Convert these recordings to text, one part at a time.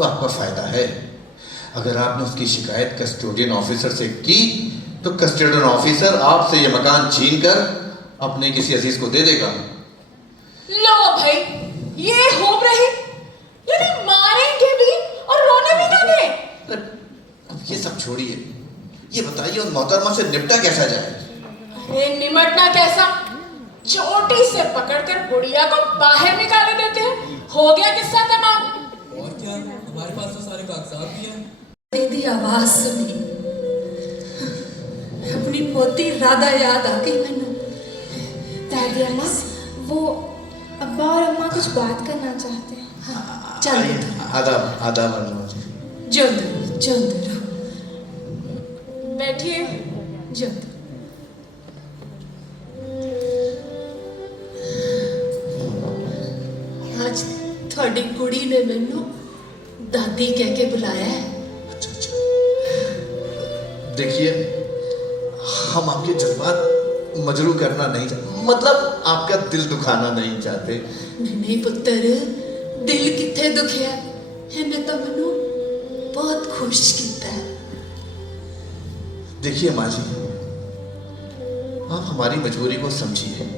तो आपका फायदा है। अगर आपने उसकी शिकायत कस्टोडियन ऑफिसर से की तो कस्टोडियन ऑफिसर आपसे ये मकान छीन कर अपने किसी अजीज को दे देगा। लो भाई, ये हो रही, यानी मारेंगे भी और रोने भी ना दे। अब ये सब छोड़िए, ये बताइए उन मोहतरमा से निपटा कैसा जाए? अरे निमटना कैसा, चोटी से पकड़कर बुढ़िया को बाहर निकाल देते हैं, हो गया किस्सा तमाम। और क्या, हमारे पास तो सारे कागजात भी हैं। दीदी आवाज सुनी, अपनी पोती राधा याद आ गई मैनू। दादी अम्मा, वो अब्बा और अम्मा कुछ बात करना चाहते हैं। हाँ, चल बेटा, आदाब आदाब। जोंद रहो, बैठिए। जोंद। आज थोड़ी कुड़ी ने मैनू दादी कह के बुलाया है। देखिए, हम आपके जज्बात मजरू करना नहीं चाहते, मतलब आपका दिल दुखाना नहीं चाहते। नहीं पुत्र, दिल किथे दुखिया, इन्हें तो मैनू बहुत खुश किया है। देखिए माँ जी, आप हमारी मजबूरी को समझिए।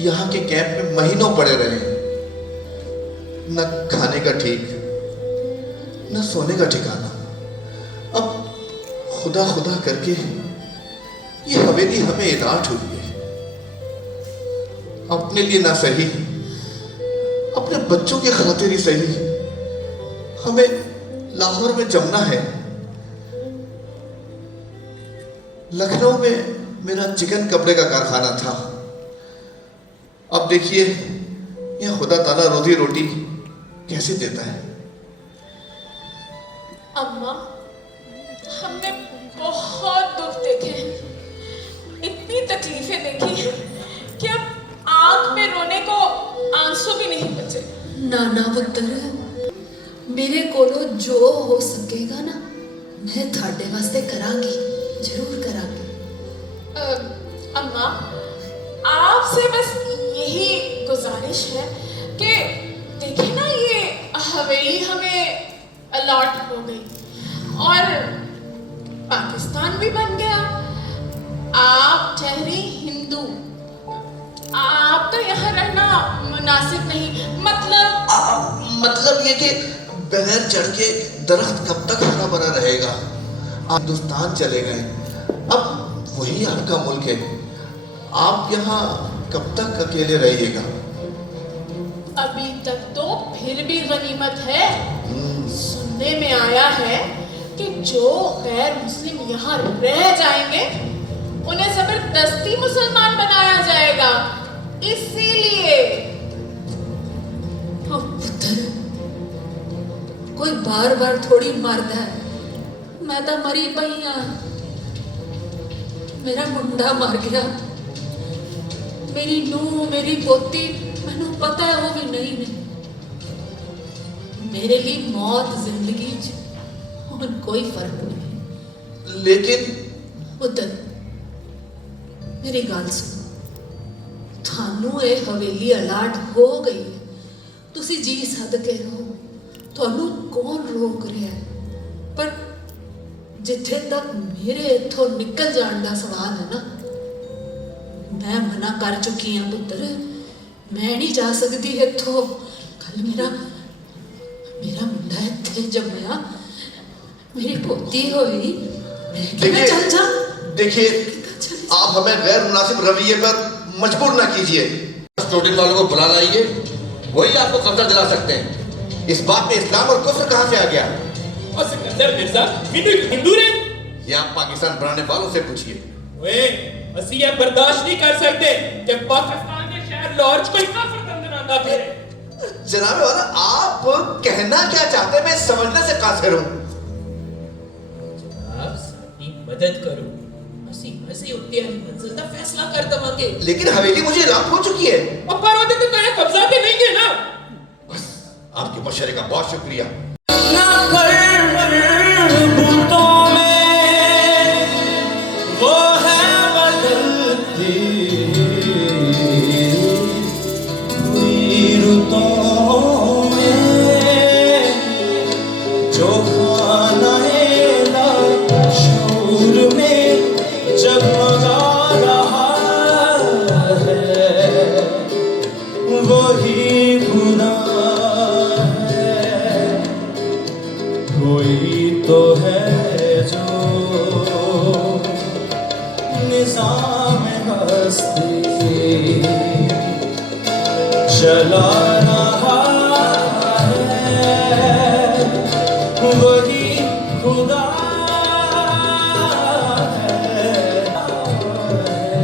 यहाँ के कैंप में महीनों पड़े रहे, न खाने का ठीक, न सोने का ठिकाना। अब खुदा खुदा करके ये हवेली हमें इनाट हुई है। अपने लिए ना सही, अपने बच्चों की खातिर ही सही, हमें लाहौर में जमना है। लखनऊ में मेरा चिकन कपड़े का कारखाना था। अब देखिए यह खुदा ताला रोजी रोटी कैसे देता है। अम्मा, हमने बहुत दुख देखे, इतनी तकलीफें देखी कि अब आंख में रोने को आंसू भी नहीं बचे। नाना पुत्र, मेरे कोलो जो हो सकेगा ना, मैं थाड़े वास्ते करांगी, जरूर करांगी। अम्मा, आपसे बस यही गुजारिश है कि देखिए ना, ये हवेली हमें अलॉट हो गई और पाकिस्तान भी बन गया। आप ठहरी हिंदू, आप तो यहाँ रहना मुनासिब नहीं। मतलब ये कि बगैर चढ़ के दरख्त कब तक हरा भरा रहेगा। आप हिंदुस्तान चले गए, अब वही आपका मुल्क है। आप यहाँ कब तक अकेले रहिएगा? अभी तक तो फिर भी गनीमत है। सुनने में आया है कि जो गैर मुस्लिम यहाँ रह जाएंगे उन्हें जबरदस्ती मुसलमान बनाया जाएगा। इसीलिए पुत्र, कोई बार बार थोड़ी मरदा है। मैं तो मरी पई हाँ, मेरा मुंडा मर गया, मेरी नूह, मेरी पोती, मैनू पता है वो भी नहीं ने। मेरे लिए मौत जिंदगी हुन कोई फर्क नहीं। लेकिन पुत्र, मेरी गल सुनो, थानू ये हवेली अलाट हो गई है, तुसी जी सद के रहो, थानू कौन रोक रहा है? पर जिथे तक मेरे इथों निकल जाने का सवाल है ना, मैं मना कर चुकी हाँ पुत्र, मैं नहीं जा सकती इथों। कल मेरा मुंडा इत्थे जमया, मेरी पोती हुई, मैं किवें चल जा? देखिए, आप हमें गैर मुनासिब रवैये पर मजबूर ना कीजिए। स्टूडेंट वालों को बुला लाइए, वही आपको कब्जा दिला सकते हैं। इस बात में इस्लाम और कुफ्र कहाँ से आ गया? और सिकंदर मिर्जा हिंदू ने, ये आप पाकिस्तान बनाने वालों से पूछिए। वे ਅਸੀਂ ਇਹ बर्दाश्त नहीं कर सकते कि पाकिस्तान के शहर लाहौर कोई काफिर दंदन आंदा फिरे। जनाब वाला, आप कहना क्या चाहते हैं मैं समझने से कासिर हूँ। आप साडी मदद करो, ਅਸੀਂ ਉੱਤੇ ਵਾਲੀ मंजिल ਦਾ फैसला कर दवांगे। लेकिन हवेली मुझे इलाक हो चुकी है। और पर ਉਹਦੇ ਤੇ कोई कब्जा के नहीं है ना। बस आपके मशवरे का बहुत शुक्रिया। ना बूतों में वो है बदलती हुई रुतों में निजाम हस्ती चला रहा है, वही खुदा है,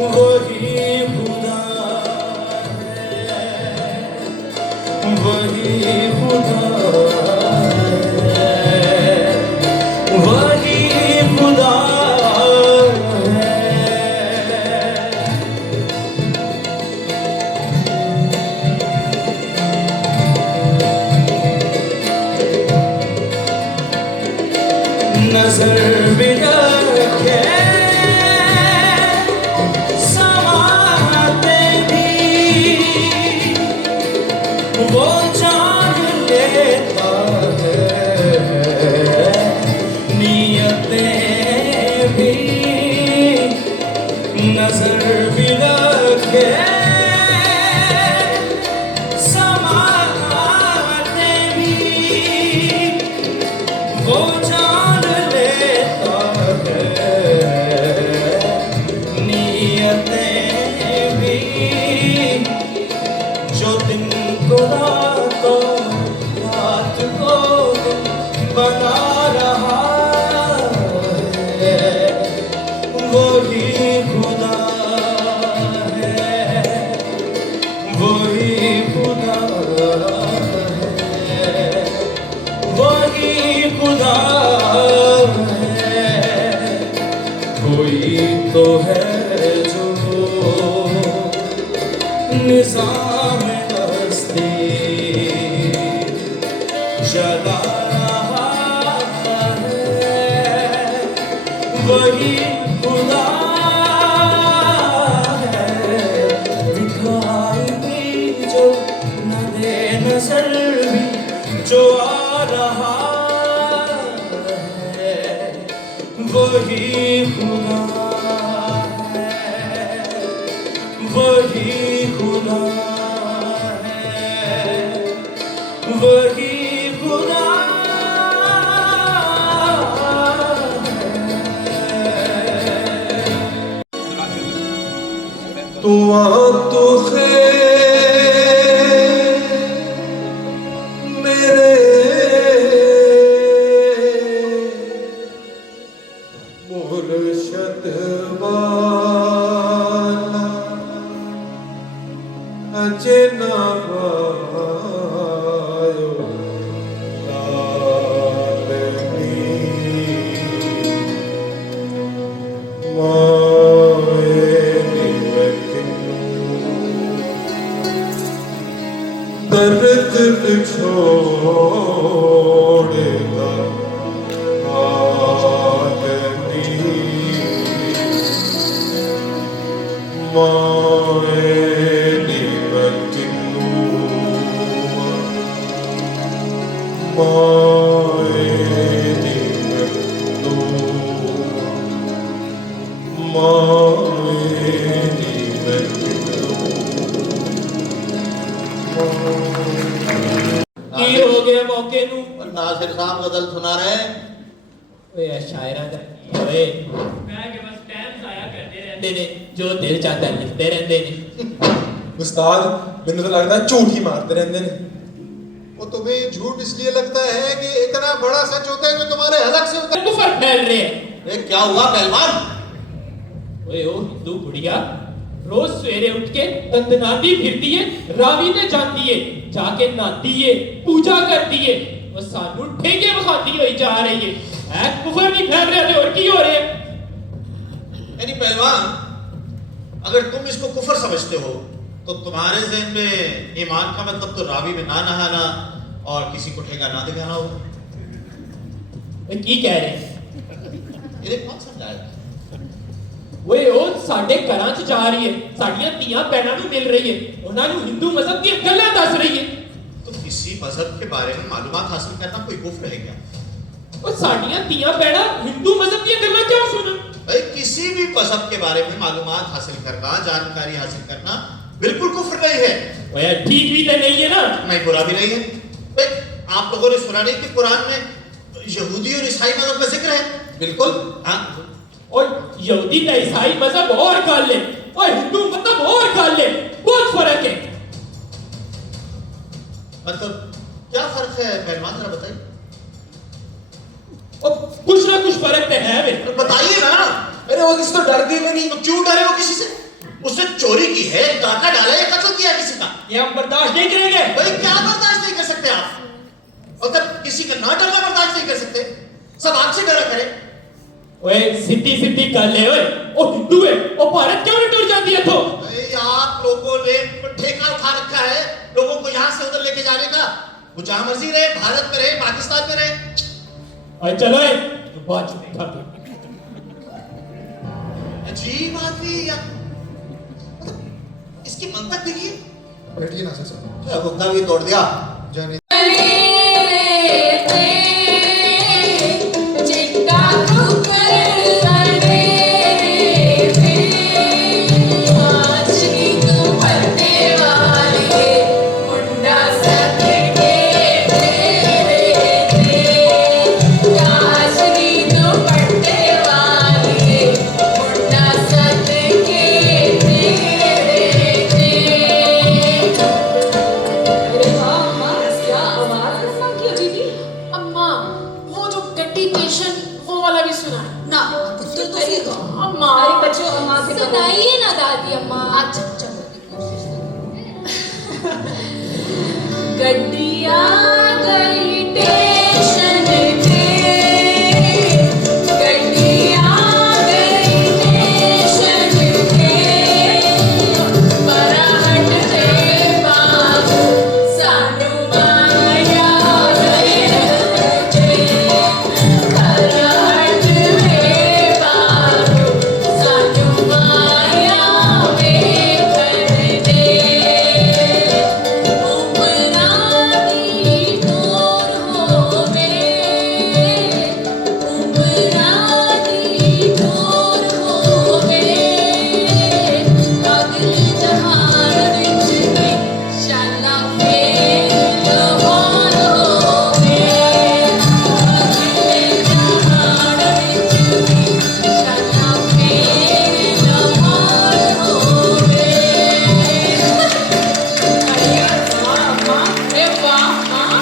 वही खुदा है, वही खुदा है, वही खुदा है। नजर भी रखे समाते भी वो जान लेता है, नियतें भी नजर भी रखे समाते भी वो जान लेता है, नियतें भी जो दिन को रातों रात को दिन बना रहा है, वही खुदा है, वही खुदा है, वही खुदा है। कोई तो है जो निजाम हस्ती चला रहा है, वही खुदा है। दिखाई भी जो न दे नजर भी जो आ रहा है, वही खुदा है, वही खुदा है, वही खुदा है। तू तो मेरे मुर्शद वाला अजे ना आयो लालनी दर्द छोड़ता आदमी माए निमकिनू माए निमकिनू माए की हो गया मौके नू नासिर साहब गजल सुना रहे हैं। ओए शायरा दा ओए मैं के बस टाइम जाया करते रहंदे ने जो दिल चाहता है लिखते रहंदे ने उस्ताद मैंने तो लगता है झूठ ही मारते रहते हैं। वो तुम्हें झूठ इसलिए लगता है कि इतना बड़ा सच होता है जो तुम्हारे हलक से उतर। कुफर फैल रहे हैं। ये क्या हुआ पहलवान? ओए ओ हिंदू बुढ़िया रोज सवेरे उठ के दंदनाती फिरती है, रावी ने जाती है, जाके नहाती है, पूजा करती है, वो सानू ठेके बखाती हुई जा रही है। ऐ कुफर नहीं फैल रहे थे और की हो रहे हैं? यानी पहलवान, अगर तुम इसको कुफर समझते हो तो तुम्हारे ज़हन में ईमान का मतलब तो रावी में ना नहाना और किसी को ठेका ना दिखाना होगा। की कह रहे हैं? इन्हें कौन समझाएगा? ਓਏ ਉਹ ਸਾਡੇ ਘਰਾਂ 'ਚ ਜਾ ਰਹੀ ਹੈ, ਸਾਡੀਆਂ ਧੀਆਂ ਭੈਣਾਂ ਨੂੰ ਮਿਲ ਰਹੀ ਹੈ, ਉਹਨਾਂ ਨੂੰ ਹਿੰਦੂ ਮਜ਼ਹਬ ਦੀਆਂ ਗੱਲਾਂ ਦੱਸ ਰਹੀ ਹੈ। तो किसी मजहब के बारे में मालूमात हासिल करना कोई कुफ्र है क्या? ਉਹ ਸਾਡੀਆਂ ਧੀਆਂ ਭੈਣਾਂ ਹਿੰਦੂ ਮਜ਼ਹਬ ਦੀਆਂ ਗੱਲਾਂ ਕਿਉਂ ਸੁਣਨ? भाई किसी भी मजहब के बारे में मालूमात हासिल करना, जानकारी हासिल करना बिल्कुल कुफ्र नहीं है। ओए ठीक भी तो नहीं है ना? नहीं, बुरा भी नहीं है। भाई आप लोगों ने सुना नहीं कि कुरान में यहूदी और ईसाई मजहब का जिक्र है? बिल्कुल हाँ। और यहूदी का ईसाई मजहब और गाल ले और हिंदू मतलब और गाल ले, बहुत फर्क है। मतलब क्या फर्क है पहलवान, जरा बताइए। और कुछ ना कुछ फर्क तो है बे। बताइए ना। अरे वो किसी तो डरती भी नहीं। तो क्यों डरे वो किसी से? उसने चोरी की है, डाका डाला है, कत्ल किया किसी का। ये हम बर्दाश्त नहीं करेंगे। भाई क्या बर्दाश्त नहीं कर सकते आप? और तब किसी का ना डरना बर्दाश्त नहीं कर सकते, सब आपसे डरा करे। ओए सीधी सीधी कर ले ओए, ओ हिंदू है और भारत क्यों नहीं टूट जाती है तो? भाई आप लोगों ने ठेका उठा रखा है लोगों को यहाँ से उधर लेके जाने का। वो जहां मर्जी रहे, भारत में रहे, पाकिस्तान में रहे। अरे चलो ए, तो बात चुप। अजीब आदमी यार, मतलब इसकी मंतक देखिए। बैठिए ना चाचा। हुक्का भी तोड़ दिया जाने। अम्मा वो जो गड्डी पेशन वो वाला भी सुना है ना तो तुसी गाओ। अम्मा। अरे बच्चों अम्मा से सुनाइए ना दादी अम्मा। अच्छा चलो गड्डिया गई स्टेशन पे, गड्डिया गई स्टेशन पे, बराहट दे बाबू सानू माया गए थे, बराहट दे बाबू सानू माया वेख दे, उमरानी दूर होवे, उमरानी दूर होवे, अगले जहान विच भी शाला फेर लाहौर होवे, अगले जहान विच भी शाला फेर लाहौर होवे। अरे वाह माँ।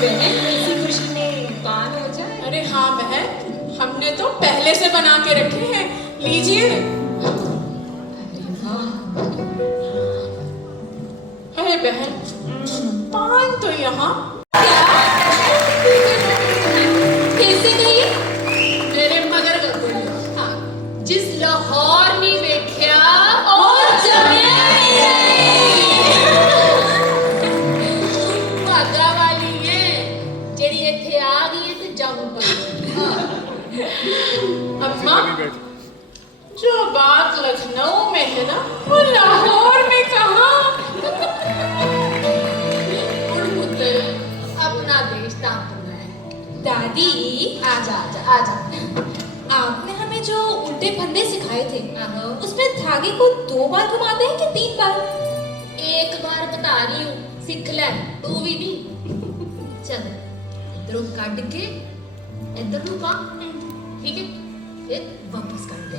बहन इसी खुशी में पान हो जाए। अरे हाँ बहन, हमने तो पहले से बना के रखे हैं, लीजिए। अरे बहन, पान तो यहाँ। कैसे गई? मेरे मगर का गुड़िया। हाँ, जिस लाहौर नहीं देखा और जमे भागा वाली है, जेड़ी इत्थे आ गई है ते जम पई। अम्मा, जो बात लखनऊ में है ना, वो लाहौर में कहाँ? उड़ पुत्र, अपना देश तापना है। दादी आजा आजा आजा। आपने हमें जो उल्टे फंदे सिखाए थे उसमें धागे को 2 बार घुमाते हैं कि 3 बार? एक बार बता रही हूँ, सीख ले, तू भी नहीं। चल, इधरों काट के इधर नु पा, ठीक है? फिर वापस कर दे।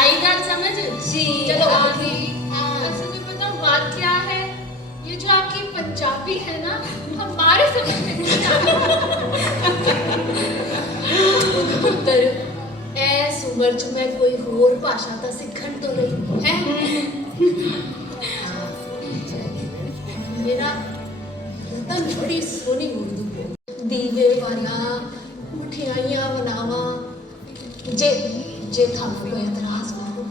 आई बात समझ? जी, चलो हाँ। आगे। असल में पता बात क्या है? ये जो आपकी पंजाबी है ना, हमारे समझ में नहीं आती। पुत्र, ऐस उम्र च मैं कोई होर भाषा ता सीखण तो रही है। मेरा रतन बड़ी सोहनी उर्दू बोल, दीवे वाला मिठाइयां बनावा, जे जे थानू कोई एतराज ना हो।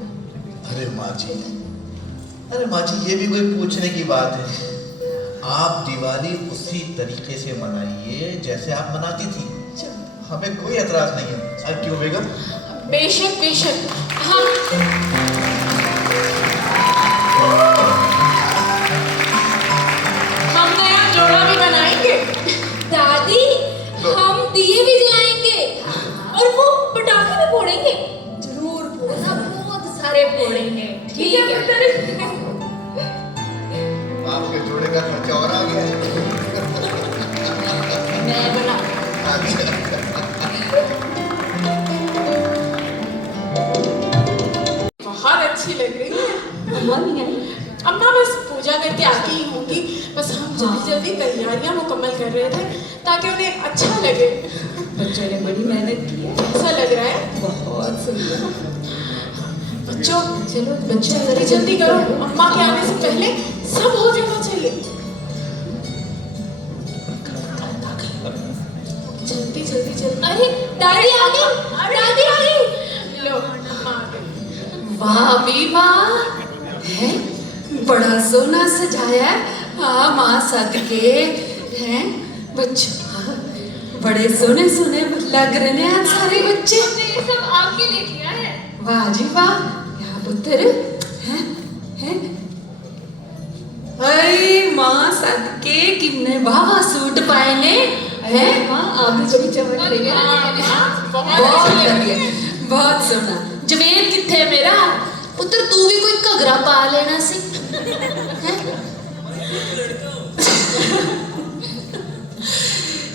अरे माँ जी ये भी कोई पूछने की बात है? आप दिवाली उसी तरीके से मनाइए जैसे आप मनाती थी, हमें कोई एतराज नहीं है। क्यों बेगम? बेशक बेशक। हम नया जोड़ा भी बनाएंगे। दादी हम दिए भी जलाएंगे और वो पटाखे भी फोड़ेंगे। जरूर बोला, बहुत सारे फोड़ेंगे। ठीक है पुत्र? आपके जोड़े का खर्चा और आ गया है। मैं बना। अच्छा। जल्दी जल्दी तैयारियां मुकम्मल कर रहे थे ताकि उन्हें अच्छा लगे। बच्चों ने बड़ी मेहनत की है। कैसा लग रहा है बहुत सुंदर। बच्चों? चलो बच्चों जल्दी जल्दी करो, अम्मा के आने से पहले सब हो जाना चाहिए। जल्दी जल्दी जल्दी। अरे दादी आ गई, दादी आ गई। लो अम्मा आ गई। वाह भी वाह, है बड़ा सोना सजाया है। हाँ माँ सदके हैं बच्चों, बड़े सोने सोने लग रहे हैं आज सारे बच्चे। ये सब आपके लिए किया है। वाह जी वाह, या पुत्र हैं हैं। अरे माँ सदके किन्ने वाह सूट पाए ने हैं। हाँ आप भी बड़ी चमक रही है। बहुत लगे, बहुत सोना। जवेद किथे मेरा पुत्र, तू भी कोई घगरा पा लेना सी। हैं?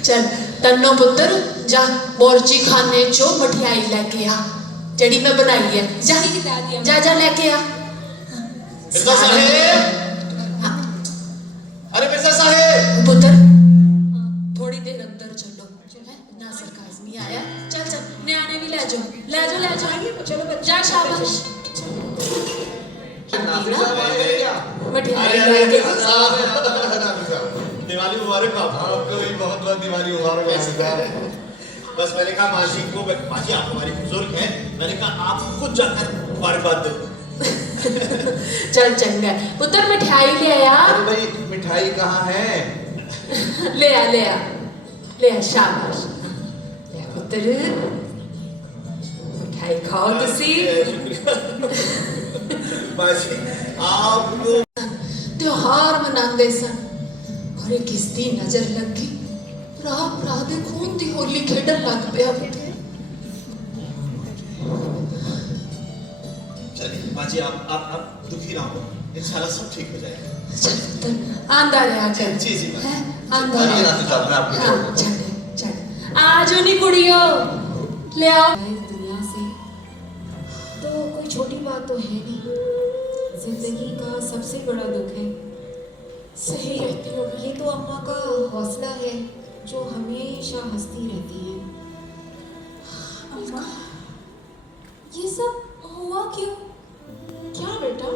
चल तन्नो पुत्र जा बोरची खाने चो मठियाई लेके आ, जड़ी मैं बनाई है। जा जा जा लेके आ। मिर्जा साहेब, अरे मिर्जा साहेब। पुत्र थोड़ी देर अंदर चलो, ना सरकाज नहीं आया। चल चल न्याने भी ले जाओ, ले जाओ ले जाओ। चलो जा शाबाश। दिवाली मुबारक पापा। आपको भी बहुत बहुत दिवाली मुबारक। बस मैंने कहा माजी को, माजी आप हमारी बुजुर्ग हैं, मैंने कहा आप खुद जाकर मुबारकबाद दो। चल चंगा पुत्र, मिठाई ले आ। अरे भाई मिठाई कहाँ है? ले आ ले आ ले आ, शाबाश। ले आ पुत्र, मिठाई खाओ तुसी। माजी आपको त्योहार मनाते सन और एक किसदी नजर लगी, भरा दे खून दी होली खेडन लग पिया। चलिए माजी आप दुखी ना हो, इंशाल्लाह सब ठीक हो जाएगा। चल पुत्र आंदा रहा कर। जी जी हैं आंदा रहा। मैं आपको छोड़ दूं। चल चल आज नहीं कुड़ियो ले आओ। इस दुनिया से तो कोई छोटी बात तो है नहीं, जिंदगी का सबसे बड़ा दुख है। सही कहती हो। ये तो अम्मा का हौसला है जो हमेशा हंसती रहती है। अम्मा, ये सब हुआ क्यों? क्या बेटा?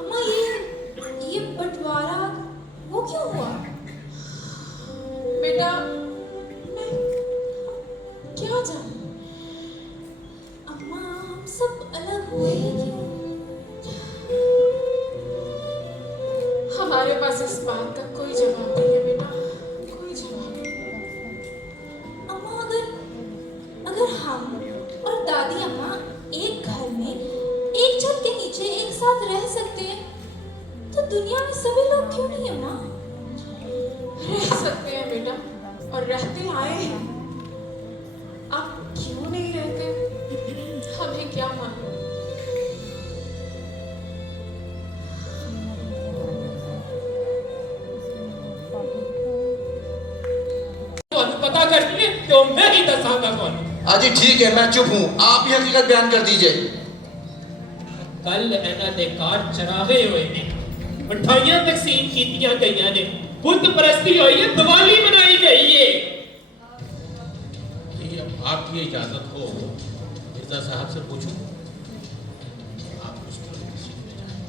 अम्मा ये बंटवारा वो क्यों हुआ? बेटा मैं क्या जानूं? अम्मा हम सब अलग हुए ही क्यों? हमारे पास इस बात का कोई जवाब नहीं है बेटा, कोई जवाब नहीं। अम्मा अगर हम और दादी अम्मा एक घर में एक छत के नीचे एक साथ रह सकते हैं तो दुनिया में सभी लोग क्यों नहीं अम्मा? रह सकते हैं बेटा, और रहते आए हैं। आप क्यों नहीं रहते, हमें क्या मालूम। पता करनी है तो मैं ही दसांगा कौन। हाजी ठीक है, मैं चुप हूँ, आप ही हकीकत बयान कर दीजिए। कल एना दे कार चरागे हुए ने, मिठाइयां तकसीम कीतियां गईयां ने, बुत परस्ती हुई है, दिवाली मनाई गई है। ये अब आपकी इजाजत हो मिर्जा साहब से पूछूं? आप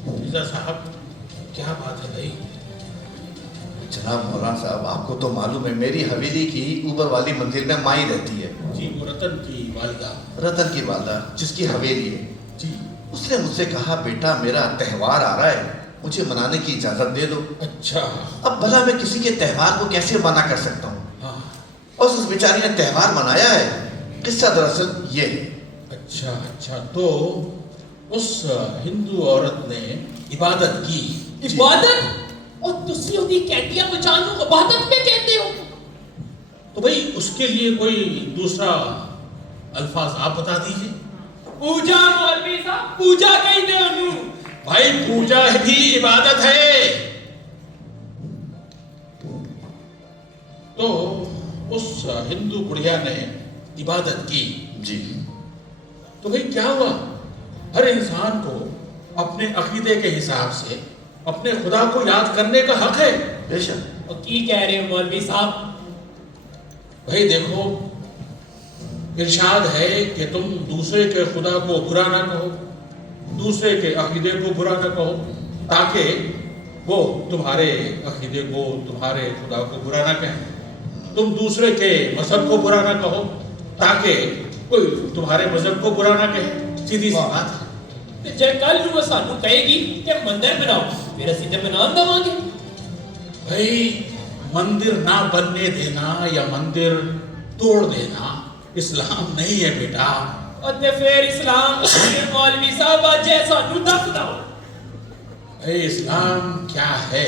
मिर्जा साहब क्या बात है भाई? जनाब मौलाना साहब, आपको तो मालूम है मेरी हवेली की ऊपर वाली मंजिल में माई रहती है। जी, वो रतन की वालिदा। रतन की वालदा जिसकी हवेली है जी। उसने मुझसे कहा बेटा मेरा त्योहार आ रहा है, मुझे मनाने की इजाजत दे दो। अच्छा। अब भला मैं किसी के त्योहार को कैसे मना कर सकता हूँ? हाँ। और उस बेचारी ने त्योहार मनाया है। किस्सा दरअसल ये है। अच्छा अच्छा, तो उस हिंदू औरत ने इबादत की। इबादत? और तुसी ओदी कहतियां बचानो इबादत में कहते हो? तो भाई उसके लिए कोई दूसरा अल्फाज आप बता दीजिए। पूजा मौलवी साहब, पूजा कही दे ओनू। भाई पूजा भी इबादत है। तो उस हिंदू बुढ़िया ने इबादत की। जी। तो भाई क्या हुआ? हर इंसान को अपने अकीदे के हिसाब से अपने खुदा को याद करने का हक है। बेशक। और की कह रहे हो मौलवी साहब? भाई देखो, इरशाद है कि तुम दूसरे के खुदा को बुरा ना कहो, दूसरे के अकीदे को बुरा ना कहो, ताकि वो तुम्हारे अकीदे को, तुम्हारे खुदा को बुरा ना कहें। तुम दूसरे के मजहब को बुरा ना कहो, ताकि कोई तुम्हारे मजहब को बुरा ना कहे। सीधी सी बात है। ਤੇ ਜੇ ਕੱਲ ਨੂੰ ਉਹ ਸਾਨੂੰ ਕਹੇਗੀ ਕਿ ਮੰਦਿਰ ਬਣਾਓ, ਫਿਰ ਅਸੀਂ ਤੇ ਬਣਾ ਦੇਵਾਂਗੇ। भाई मंदिर ना बनने देना या मंदिर तोड़ देना इस्लाम नहीं है बेटा। और ते फिर इस्लाम फिर मौलवी साहब आज ਸਾਨੂੰ ਦੱਸ ਦਿਓ। भाई इस्लाम क्या है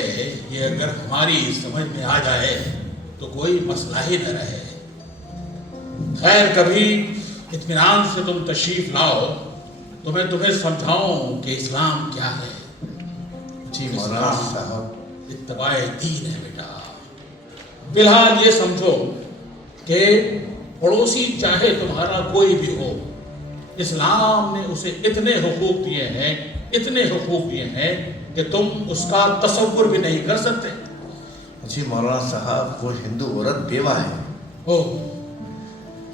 ये अगर हमारी समझ में आ जाए तो कोई मसला ही न रहे। खैर, कभी इत्मीनान से तुम तशरीफ लाओ तो मैं तुम्हें समझाऊं कि इस्लाम क्या है। जी मौलाना साहब। इत्तबाए दीन है बेटा। फिलहाल ये समझो कि पड़ोसी चाहे तुम्हारा कोई भी हो, इस्लाम ने उसे इतने हुकूक दिए हैं, इतने हुकूक दिए हैं कि तुम उसका तसव्वुर भी नहीं कर सकते। जी मौलाना साहब, वो हिंदू औरत बेवा है। ओ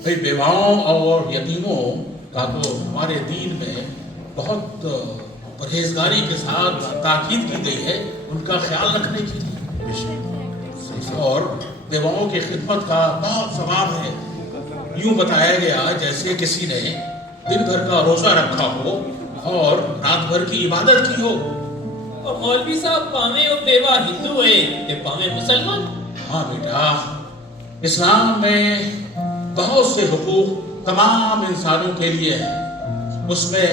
भाई, बेवाओं और यतीमों का तो हमारे दीन में बहुत परहेजगारी के साथ ताकीद की गई है, उनका ख्याल रखने की। और बेवाओं की खिदमत का बहुत सवाब है। यूं बताया गया जैसे किसी ने दिन भर का रोजा रखा हो और रात भर की इबादत की हो। और मौलवी साहब भावे वो बेवा हिंदू है ते भावे मुसलमान। हाँ बेटा, इस्लाम में बहुत से हुकूक तमाम इंसानों के लिए है। उसमें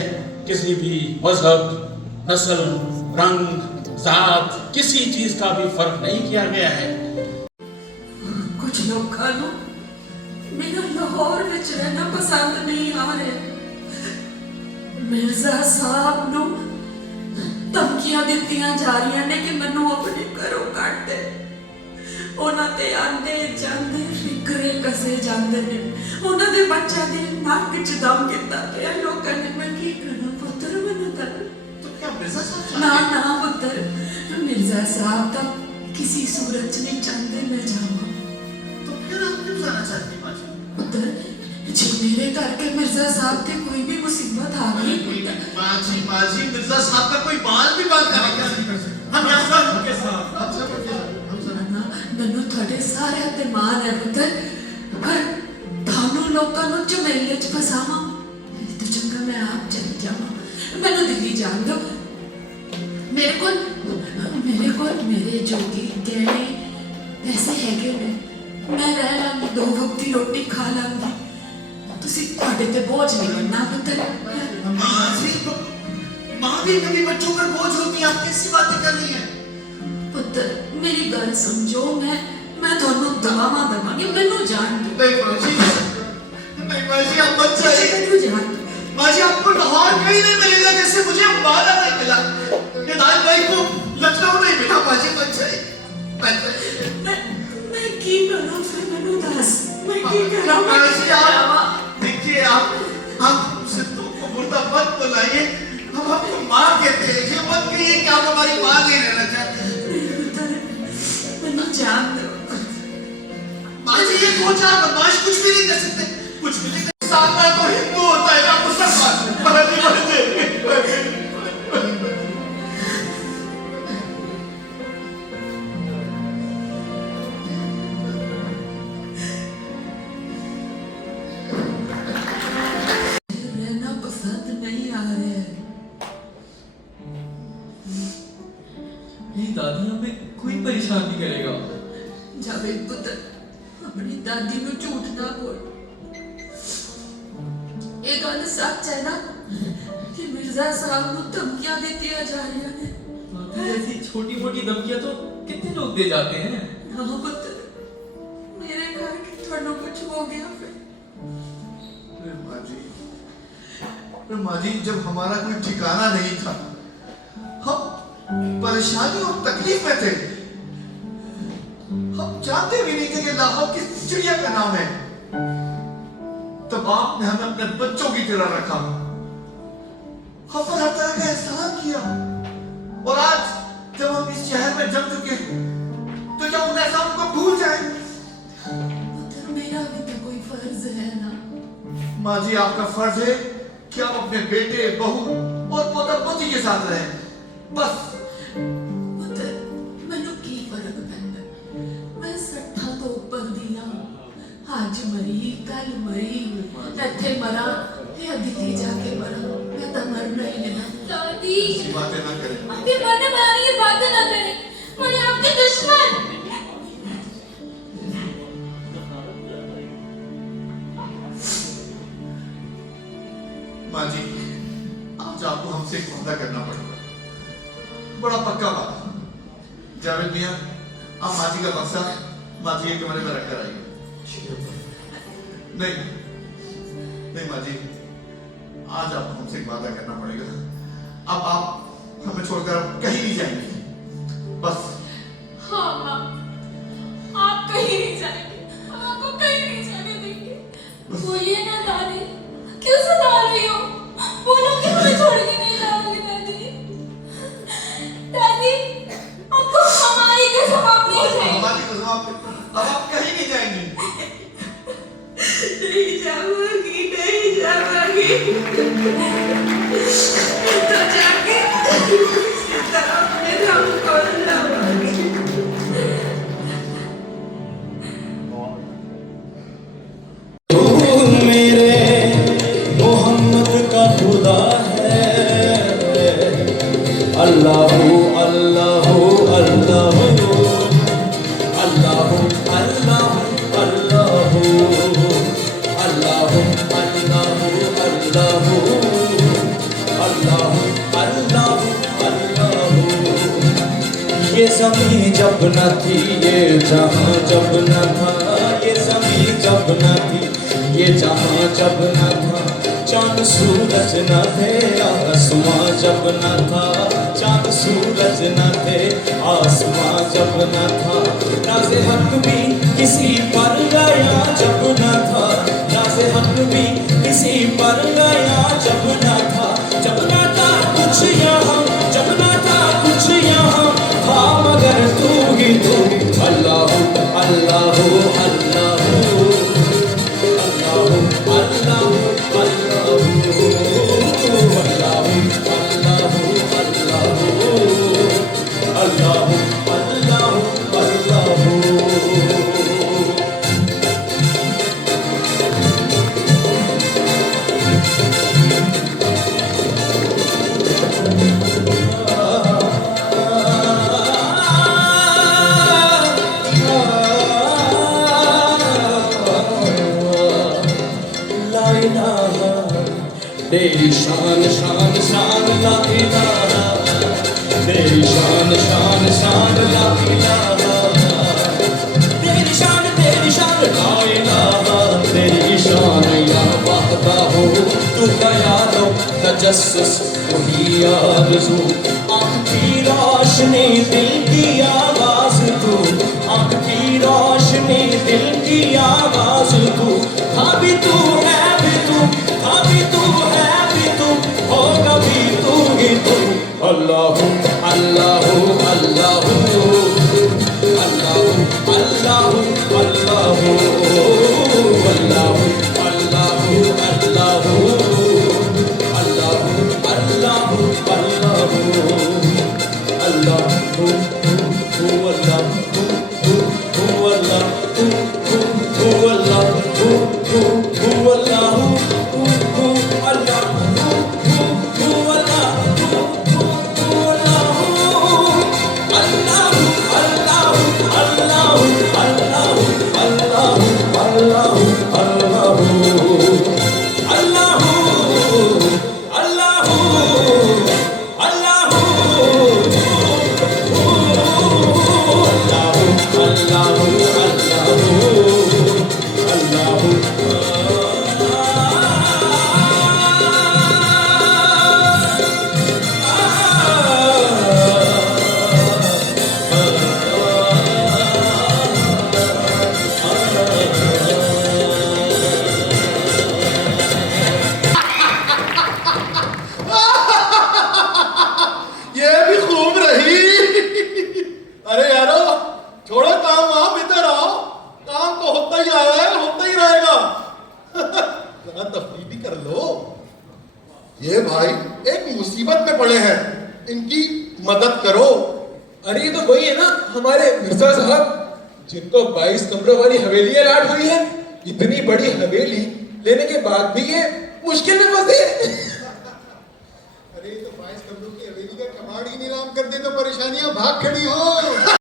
किसी भी मजहब, नस्ल, रंग, जात, किसी चीज का भी फर्क नहीं किया गया है। कुछ लोगों को मेरा लाहौर विच रहना पसंद नहीं आ रहा। मिर्जा साहब नु धमकियां दित्तियां जा रही ने कि मैनू अपने घरों कट दे। उन्हां ते आंदे जांदे फिक्रे कसे जांदे ने। उन्हां दे बच्चों दे नक च दम किता पिया। लोकां ने मैं की करूं पुत्र मैनू तो क्या मिर्जा साहब? ना ना पुत्र, मिर्जा साहब तो किसी सूरत च नहीं चाहते मैं जाऊं। तो फिर आप क्यों जाना चाहती माजी? पुत्र, जो मेरे घर के मिर्जा साहब के कोई भी मुसीबत आ गई। माजी माजी, मिर्जा साहब का कोई बाल भी बात करेगा। हम सब के साथ मैनू थोड़े सारे ते मान है पुत्र, पर थानू लोकां नु झमेले च फसावां तो चंगा मैं आप चल जावां। मैनू दिल्ली जान दो। मेरे को मेरे जोगी गहने पैसे हैगे ने, मैं रह लांगी, 2 वक्त की रोटी खा लांगी। तुसी ਤੁਹਾਡੇ ਤੇ बोझ नहीं बनना पुत्र। माँ भी कभी बच्चों पर बोझ होती है। आप कैसी बातें कर रही हैं? पुत्र मेरी गल समझो, मैं ਤੁਹਾਨੂੰ ਦਵਾਵਾਂ ਦਵਾਂਗੀ। ਮੈਨੂੰ ਜਾਣ ਦਿਓ। नहीं माजी, आप मत जाइए। ਮੈਨੂੰ ਜਾਣ ਦਿਓ। माजी, आपको लाहौर कहीं नहीं मिलेगा जैसे मुझे अम्बाला नहीं मिला, हिदायत भाई को लखनऊ नहीं मिला। माजी मत जाइए, मत जाइए। मैं की करूं फिर मैनू दस, मैं की करूं? माजी आप देखिए, आप सिद्धू को मुर्दा मत बुलाइए। हम आपको माँ कहते हैं, ये मत कहिए कि आप हमारी माँ नहीं रहना चाहते। मैनू जान दो। माजी, ये दो चार बदमाश कुछ भी नहीं कर सकते, कुछ भी नहीं कर सकते। सामना तो हिंदू होता है ना मुसलमान। माजी रहना पसंद नहीं आ रहा है। ये दादियां पे कोई परेशान नहीं करेगा। जावेद पुत्र, अपनी दादी को झूठ ना बोल। ये गल सच है ना कि मिर्जा साहब को धमकियां देती जा रही ने? दादी ऐसी छोटी मोटी धमकियां तो कितने लोग दे जाते हैं। हाँ पुत्र, मेरे घर के थोड़ा कुछ हो गया फिर। माजी, जब हमारा कोई ठिकाना नहीं था, हम परेशानी और तकलीफ में थे, हम जानते भी नहीं थे कि लाहौर किस चिड़िया का नाम है। तब आपने हमें अपने बच्चों की तरह रखा, हम पर हर तरह का एहसान किया। और आज जब हम इस शहर में जम चुके हैं, तो क्या उन ऐसा उनको भूल जाए? पुत्र, मेरा भी तो कोई फर्ज है ना। माँ जी, आपका फर्ज है कि आप अपने बेटे, बहू और पोता पोती के साथ रहें, बस। पुत्र, मैनू की फर्क पैंदा? मैं सट्ठा तो ऊपर दी हां। आज मरी, कल मरी, इत्थे मरा या दिल्ली जाके मरा, मैं तो मरना ही है ना। दादी, ऐसी बातें ना करें। आपके मरने बनाने की बातें ना करें। मैं आपके दुश्मन। माँ जी, आज आपको हमसे एक वादा करना पड़ेगा, बड़ा पक्का वादा। जावेद मियाँ, आप माँ जी का बक्सा माँ जी के कमरे में रख कर आइए। नहीं नहीं माँ जी, आज आपको हमसे एक वादा करना पड़ेगा। अब आप हमें छोड़कर कहीं नहीं जाएंगे, बस। हाँ माँ, आप कहीं नहीं जाएंगे, हम आपको कहीं नहीं जाने देंगे। बोलिए ना दादी, क्यों सता रही हो? बोलो कि हमें छोड़ के नहीं जाओगे दादी। दादी, आपको हमारी कसम आप नहीं खाएंगे। हमारी कसम अब आप कहीं नहीं जाएंगी। नहीं जाऊंगी, नहीं जाऊंगी। तो जाके अपने राम को लाऊंगी। अल्लाहु अल्लाहु अल्लाहु अल्लाहु अल्लाहु अल्लाहु अल्लाहु अल्लाहु अल्लाहु अल्लाहु अल्लाहु। ये ज़मीं जब न थी, ये जहां जब न था, ये ज़मीं जब न थी, ये जहां जब न था, चांद सूरज न थे, आसमां जब न था, चांद सूरज न थे, आसमां जब न था, नाज़े हक भी किसी पर गया जब न था, नाज़े हक भी किसी पर गया जब न था, जब न था कुछ यहाँ, जब न था कुछ यहाँ, था मगर तू ही तू। अल्लाहु अल्लाहु अल्लाहु अल्लाहु अल्लाहु तेरी शान शान शान ला इलाहा, तेरी शान शान शान ला इलाहा, तेरी शान ला इलाहा, तेरी शान या वाहदा हो, तू ख्यालो तजस्सुस वही आरज़ू, आँख की रोशनी दिल की आवाज़ तू, आँख की रोशनी दिल की आवाज़ तू, हाँ भी तू है भी तू, हाँ भी तू है भी तू, होगा भी तू ही तू। अल्लाहु अल्लाहु अल्लाहु अल्लाहु अल्लाहु अल्लाहु अल्लाहु अल्लाहु अल्लाहु अल्लाहु अल्लाहु अल्लाहु अल्लाहु Allah ये भाई एक मुसीबत में पड़े हैं, इनकी मदद करो। अरे ये तो वही है ना हमारे मिर्जा साहब, जिनको 22 कमरों वाली हवेली अलॉट हुई है। इतनी बड़ी हवेली लेने के बाद भी ये मुश्किल में फंसे। अरे तो 22 कमरों की हवेली का कबाड़ ही नीलाम कर दे तो परेशानियां भाग खड़ी हो।